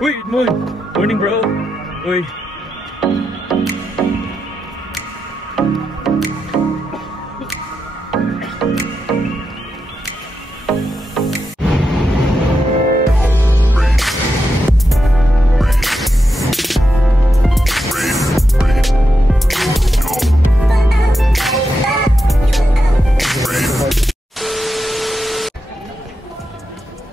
Uy, good morning. Morning, bro. Uy.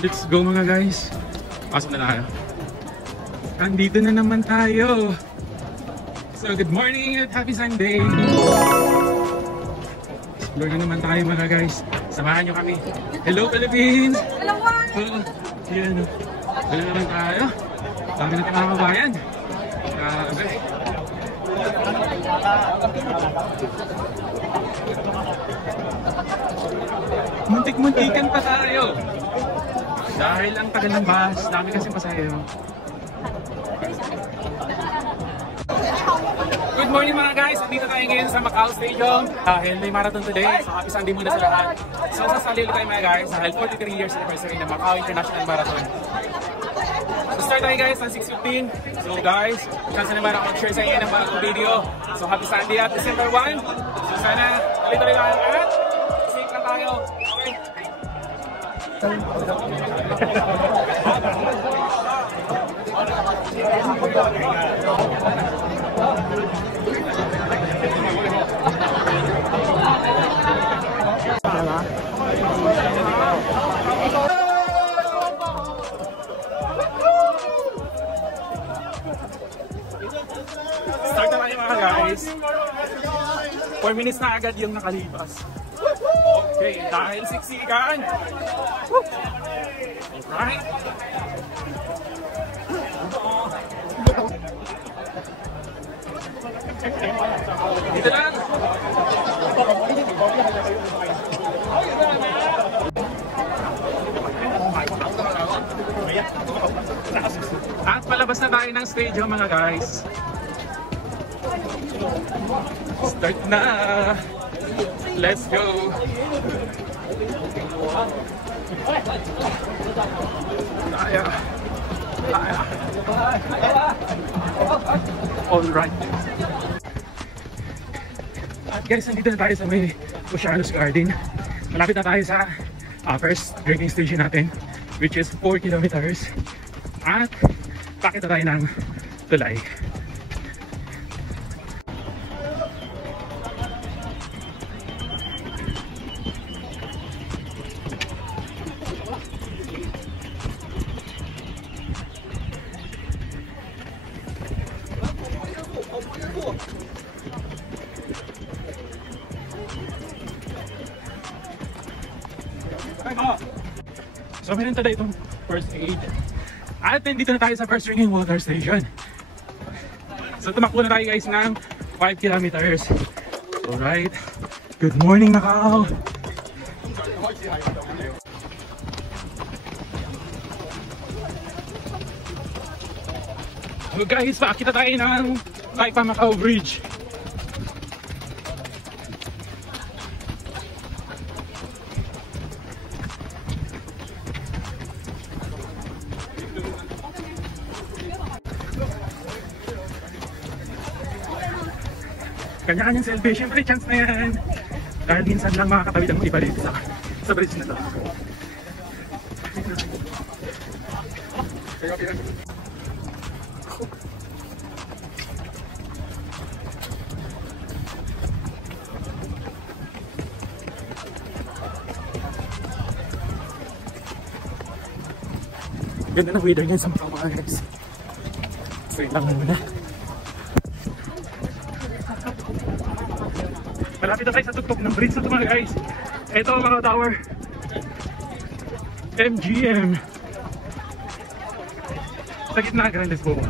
Let's go mga guys. Pasok na tayo. Andito na naman tayo. So good morning at happy Sunday. Explore na naman tayo mga guys. Samahan nyo kami. Hello Philippines! Hello world! Yan. Hello naman tayo. Sabi natin mga kabayan. Grabe. Muntik-muntikan pa tayo. Dahil ang tagal ng bus, dami kasi pasayo. Good morning mga guys! Dito tayo ngayon sa Macau Stadium dahil may marathon today. So happy Sunday muna sa lahat. So sasali ulit tayo mga guys dahil 43 years anniversary ng Macau International Marathon. So start tayo guys ng 6:15. So guys, chance naman ako mag-share sa inyo ng mga video. So happy Sunday at December 1. So sana tuloy-tuloy lang at safe lang tayo. Okay? Start na tayo mga guys. 4 minutes na agad yung nakalipas. Okay, dahil siksikan. Alright. Dito lang. At palabas na tayo ng stadium mga guys. Start na. Let's go. Kaya. Alright. At guys, nandito na tayo sa may Oceanos Garden. Malapit na tayo sa first drinking station natin, which is 4 kilometers. At pakita tayo ng tulay. So meron tayo itong first aid. At nandito na tayo sa first drinking water station. So tumakbo na tayo guys ng 5 kilometers. Alright. Good morning Macau! So guys, pakita tayo ng Taipa Macau Bridge. Kanya-kanyang selfie, syempre chance na yan. Dahil minsan lang makakatawid ang iba dito sa bridge na to. Ganda ng weather niyan sa mga guys. So yun lang muna. Malapit na tayo sa tuktok ng bridge na ito mga guys. Ito mga tower MGM sa gitna ng Grandes Bobo.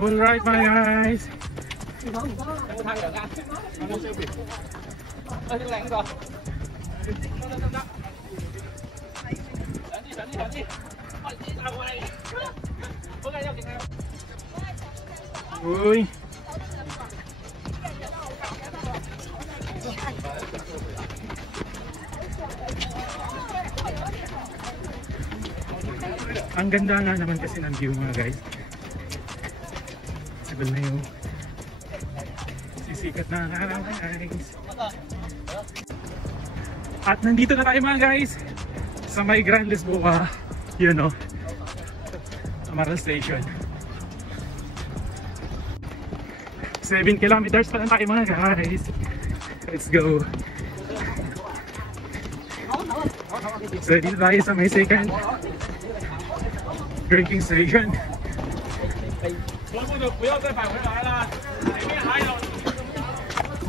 Alright my guys. Uy. Ang ganda nga naman kasi ng view mga guys. Sabi na yung sisikat na guys. At nandito na tayo mga guys sa may Grand Lisboa, you know, Amaral Station. 7 kilometers pa lang tayo mga guys. Let's go. So dito tayo sa may second drinking station.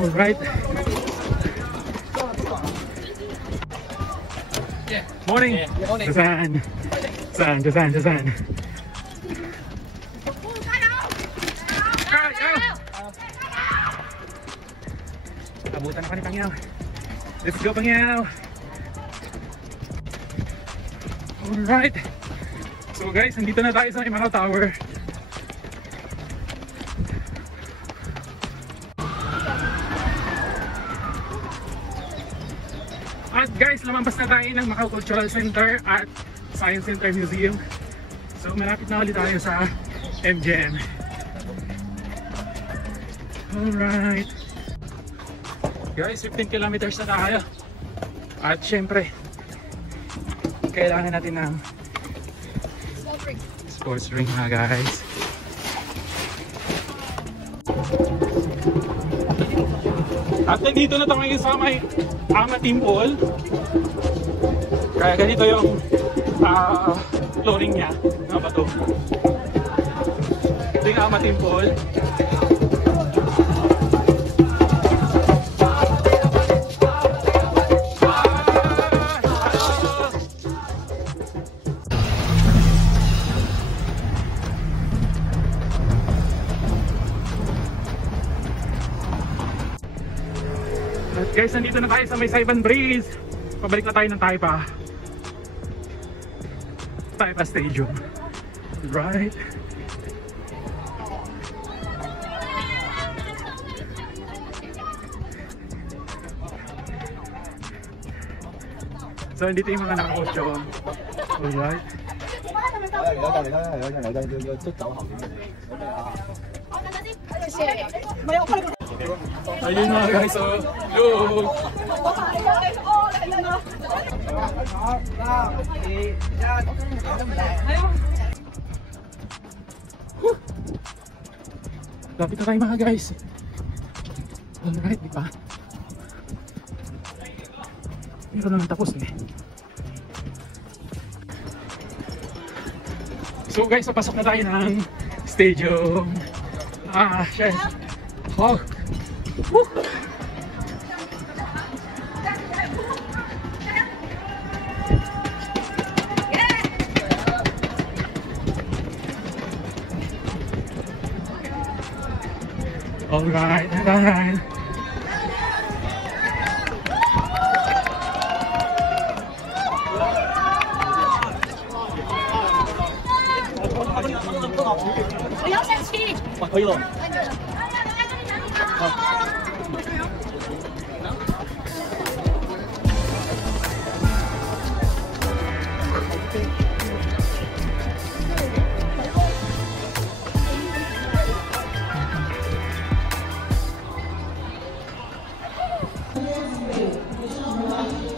Alright. Morning. Jasan. Abutan na ka ni Pangyaw. Let's go Pangyaw. Alright. So guys, nandito na tayo sa Imaraw Tower. At guys, lumampas na tayo ng Macau Cultural Center at Science Center Museum. So malapit na ulit tayo sa MGM. Alright. Guys, 15 kilometers na tayo. At syempre, kailangan natin ng sports drink na guys. At nandito na tayo ngayon sa may Ama Temple. Kaya ganito yung flooring niya. Nga ba ito? Ito yung Ama Temple. Guys, nandito na tayo sa may Saipan Bridge. Pabalik na tayo ng Taipa Stadium. Right. So, nandito yung mga nakakosyo. Alright. Ayun mga guys, so yo! Lapit na tayo mga guys. Alright, di ba? Pero naman tapos eh. So guys, papasok na tayo ng stadium. Shit. Oh. Woo. Alright.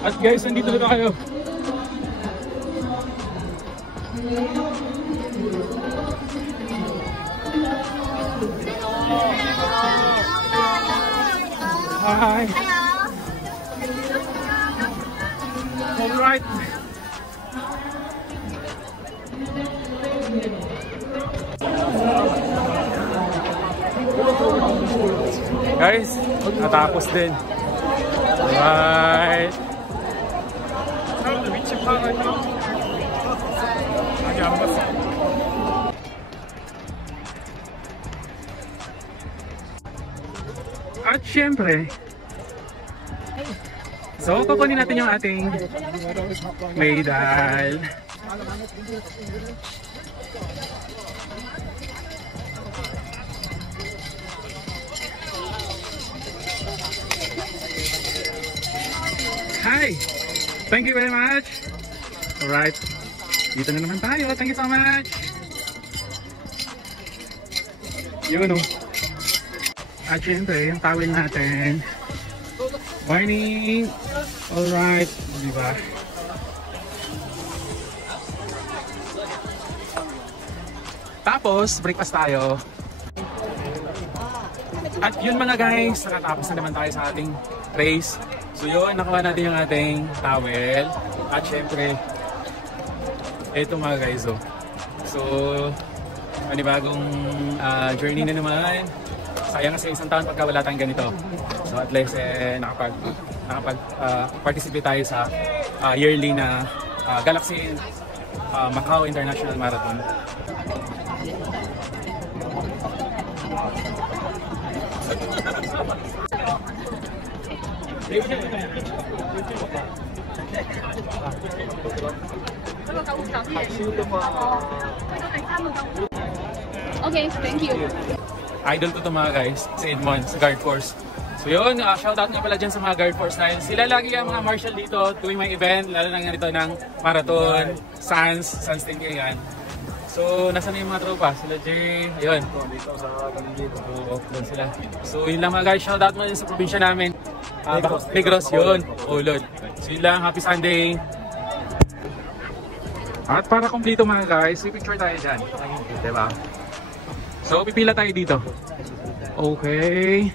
At guys, nandito na tayo. Hi. Alright. Guys, natapos din. Alright. At syempre, So, kukunin natin yung ating medal. Hi! Thank you very much! Alright. Dito na naman tayo. Thank you so much! Yun o. At syempre, yung towel natin. Morning! Alright. Diba? Tapos, breakfast tayo. At yun mga guys, nakatapos na naman tayo sa ating race. So yun, nakuha natin yung ating towel. At syempre, eto mga guys oh. So, panibagong journey na naman. Sayang kasi isang taon pagka wala tayong ganito. So at least nakapag-participate tayo sa yearly na Galaxy Macau International Marathon. Okay, thank you. Idol ko to mga guys, si Edmond, sa Guard Force. So yun, shoutout nga pala dyan sa mga Guard Force na yun. Sila lagi ang mga marshal dito tuwing may event, lalo na ganito ng marathon, Sans din yan. So, nasa na yung mga tropa? Sila Jay, ayun. So, doon sila. So, yun lang mga guys, shoutout mo din sa probinsya namin. Negros, yun. Ulod. So, yun lang, happy Sunday. At para kumplito mga guys, picture tayo dyan. Diba? So, pipila tayo dito. Okay.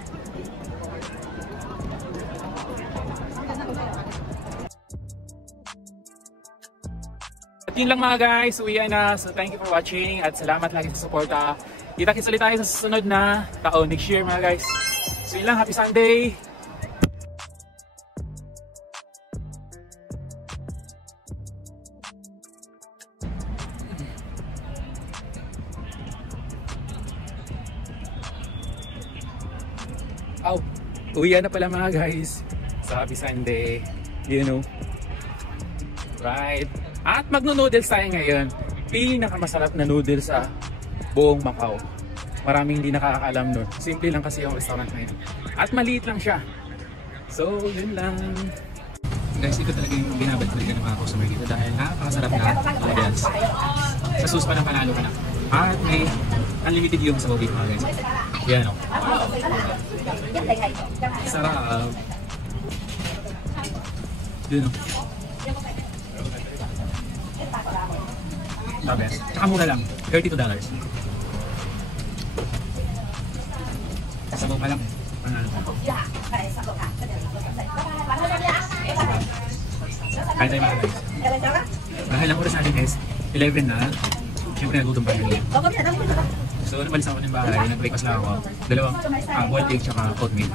At yun lang mga guys, uwian na. So, thank you for watching at salamat lagi sa suporta. Kita-kits ulit tayo sa susunod na taon next year mga guys. So, yun lang. Happy Sunday! Oh, uwian na pala mga guys. So, happy Sunday. You know. Right. At magno-noodles tayo ngayon. Pinakamasarap na noodles sa buong Macau. Maraming hindi nakakaalam nun. Simple lang kasi yung restaurant na yun. At maliit lang siya. So, yun lang. Guys, ito talaga yung binabalik-balikan ng mga customer dito dahil napakasarap na noodles. Sa sauce pa ng panalo ka na. At may unlimited yung sa beef mga guys. Yan o. Sarap. Yun o. The best. Tsaka mura lang. $32. Sabaw pa lang. Kain tayo mga guys. Dahil ang oras natin is 11 na. Siyempre nagutom pa rin. So nabalis ako ng bahay. Nag-breakfast lang ako. Dalawang boiled egg tsaka oatmeal.